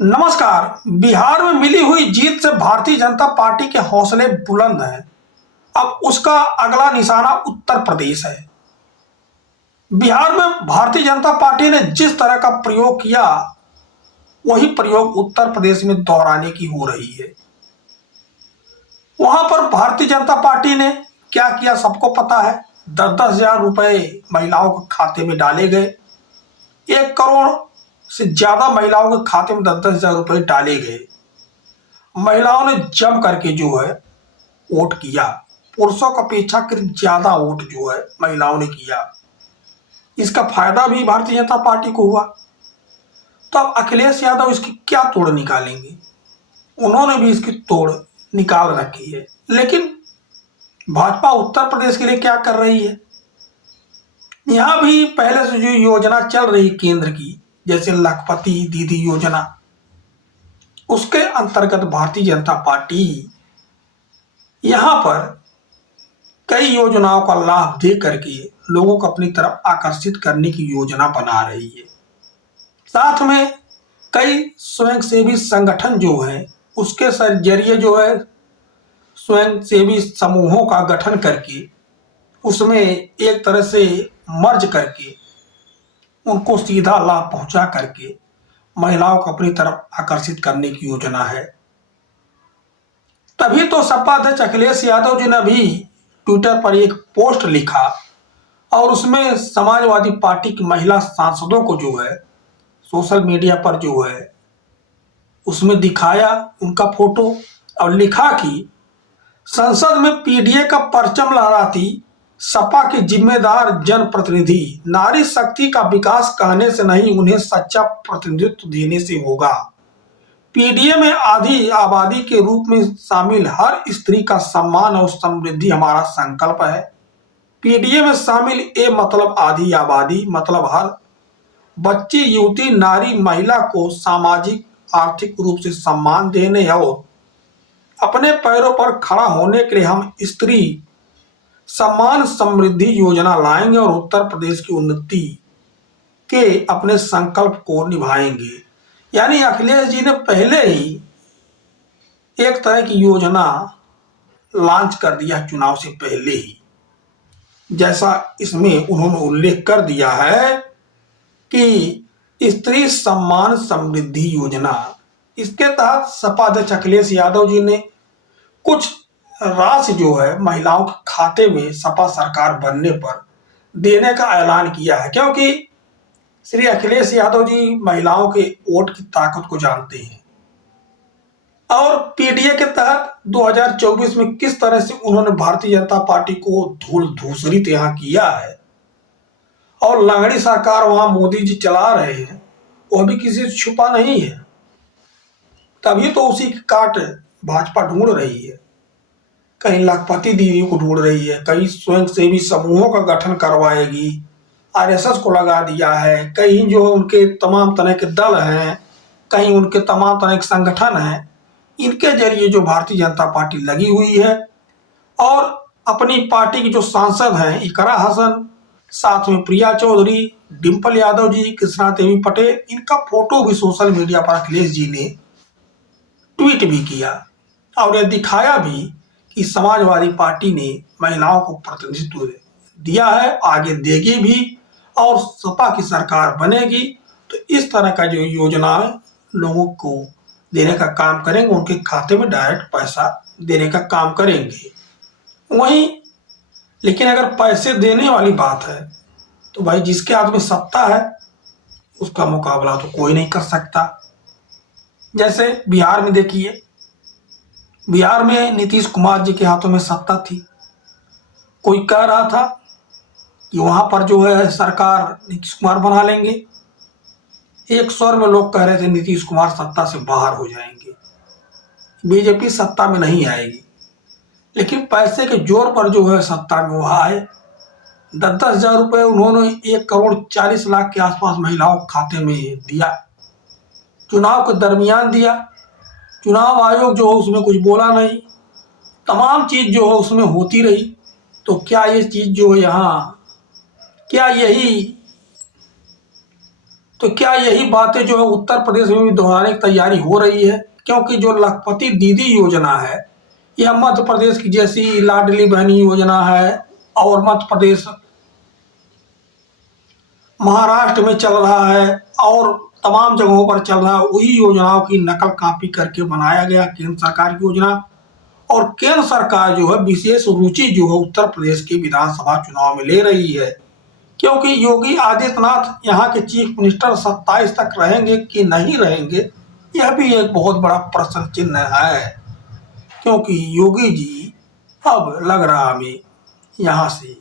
नमस्कार। बिहार में मिली हुई जीत से भारतीय जनता पार्टी के हौसले बुलंद हैं। अब उसका अगला निशाना उत्तर प्रदेश है। बिहार में भारतीय जनता पार्टी ने जिस तरह का प्रयोग किया, वही प्रयोग उत्तर प्रदेश में दोहराने की हो रही है। वहां पर भारतीय जनता पार्टी ने क्या किया सबको पता है। 10-10 हजार रुपए महिलाओं के खाते में डाले गए। 1 करोड़ से ज्यादा महिलाओं के खाते में 10-10 हजार रुपए डाले गए। महिलाओं ने जम करके जो है वोट किया। पुरुषों का अपेक्षाकृत ज्यादा वोट जो है महिलाओं ने किया। इसका फायदा भी भारतीय जनता पार्टी को हुआ। तो अब अखिलेश यादव इसकी क्या तोड़ निकालेंगे? उन्होंने भी इसकी तोड़ निकाल रखी है। लेकिन भाजपा उत्तर प्रदेश के लिए क्या कर रही है? यहां भी पहले से जो योजना चल रही केंद्र की, जैसे लखपति दीदी योजना, उसके अंतर्गत भारतीय जनता पार्टी यहां पर कई योजनाओं का लाभ दे करके लोगों को अपनी तरफ आकर्षित करने की योजना बना रही है। साथ में कई स्वयंसेवी संगठन जो है, उसके जरिए जो है स्वयंसेवी समूहों का गठन करके उसमें एक तरह से मर्ज करके उनको सीधा लाभ पहुंचा करके महिलाओं को अपनी तरफ आकर्षित करने की योजना है। तभी तो सपा अध्यक्ष अखिलेश यादव जी ने भी ट्विटर पर एक पोस्ट लिखा और उसमें समाजवादी पार्टी की महिला सांसदों को जो है सोशल मीडिया पर जो है उसमें दिखाया उनका फोटो और लिखा कि संसद में पीडीए का परचम लहराती सपा के जिम्मेदार जनप्रतिनिधि नारी शक्ति का विकास कहने से नहीं, उन्हें सच्चा प्रतिनिधित्व देने से होगा। पीडीए में आधी आबादी के रूप में शामिल हर स्त्री का सम्मान और समृद्धि हमारा संकल्प है। पीडीए में शामिल ए मतलब आधी आबादी, मतलब हर बच्ची, युवती, नारी, महिला को सामाजिक आर्थिक रूप से सम्मान देने और अपने पैरों पर खड़ा होने के लिए हम स्त्री सम्मान समृद्धि योजना लाएंगे और उत्तर प्रदेश की उन्नति के अपने संकल्प को निभाएंगे। यानी अखिलेश जी ने पहले ही एक तरह की योजना लॉन्च कर दिया चुनाव से पहले ही, जैसा इसमें उन्होंने उल्लेख कर दिया है कि स्त्री सम्मान समृद्धि योजना। इसके तहत सपा अध्यक्ष अखिलेश यादव जी ने कुछ राशि जो है महिलाओं के खाते में सपा सरकार बनने पर देने का ऐलान किया है, क्योंकि श्री अखिलेश यादव जी महिलाओं के वोट की ताकत को जानते हैं और पीडीए के तहत 2024 में किस तरह से उन्होंने भारतीय जनता पार्टी को धूल धूसरित यहाँ किया है और लंगड़ी सरकार वहां मोदी जी चला रहे हैं, वह भी किसी से छुपा नहीं है। तभी तो उसी की काट भाजपा ढूंढ रही है। कहीं लखपति दीदी को ढूंढ रही है, कहीं स्वयंसेवी समूहों का गठन करवाएगी, आरएसएस को लगा दिया है, कहीं जो उनके तमाम तरह के दल हैं, कहीं उनके तमाम तरह के संगठन हैं, इनके जरिए जो भारतीय जनता पार्टी लगी हुई है। और अपनी पार्टी की जो सांसद हैं इकरा हसन, साथ में प्रिया चौधरी, डिंपल यादव जी, कृष्णा देवी पटेल, इनका फोटो भी सोशल मीडिया पर अखिलेश जी ने ट्वीट भी किया और यह दिखाया भी कि समाजवादी पार्टी ने महिलाओं को प्रतिनिधित्व दिया है, आगे देगी भी और सपा की सरकार बनेगी तो इस तरह का जो योजनाएं लोगों को देने का काम करेंगे, उनके खाते में डायरेक्ट पैसा देने का काम करेंगे। वहीं लेकिन अगर पैसे देने वाली बात है तो भाई जिसके हाथ में सत्ता है उसका मुकाबला तो कोई नहीं कर सकता। जैसे बिहार में देखिए, बिहार में नीतीश कुमार जी के हाथों में सत्ता थी। कोई कह रहा था कि वहां पर जो है सरकार नीतीश कुमार बना लेंगे। एक स्वर में लोग कह रहे थे नीतीश कुमार सत्ता से बाहर हो जाएंगे, बीजेपी सत्ता में नहीं आएगी। लेकिन पैसे के जोर पर जो है सत्ता में वो आए। 10-10 हजार रुपए उन्होंने 1 करोड़ 40 लाख के आसपास महिलाओं के खाते में दिया। चुनाव के दरमियान दिया। चुनाव आयोग जो है उसमें कुछ बोला नहीं। तमाम चीज जो है उसमें होती रही। तो क्या ये चीज जो है यहाँ, क्या यही तो क्या यही बातें जो है उत्तर प्रदेश में भी दोहराने की तैयारी हो रही है? क्योंकि जो लखपति दीदी योजना है, यह मध्य प्रदेश की जैसी लाडली बहनी योजना है और मध्य प्रदेश महाराष्ट्र में चल रहा है और तमाम जगहों पर चल रहा है, वही योजनाओं की नकल कॉपी करके बनाया गया केंद्र सरकार की योजना। और केंद्र सरकार जो है विशेष रुचि जो है उत्तर प्रदेश के विधानसभा चुनाव में ले रही है, क्योंकि योगी आदित्यनाथ यहाँ के चीफ मिनिस्टर 27 तक रहेंगे कि नहीं रहेंगे, यह भी एक बहुत बड़ा प्रश्न चिन्ह है। क्योंकि योगी जी अब लग रहा हमें यहाँ से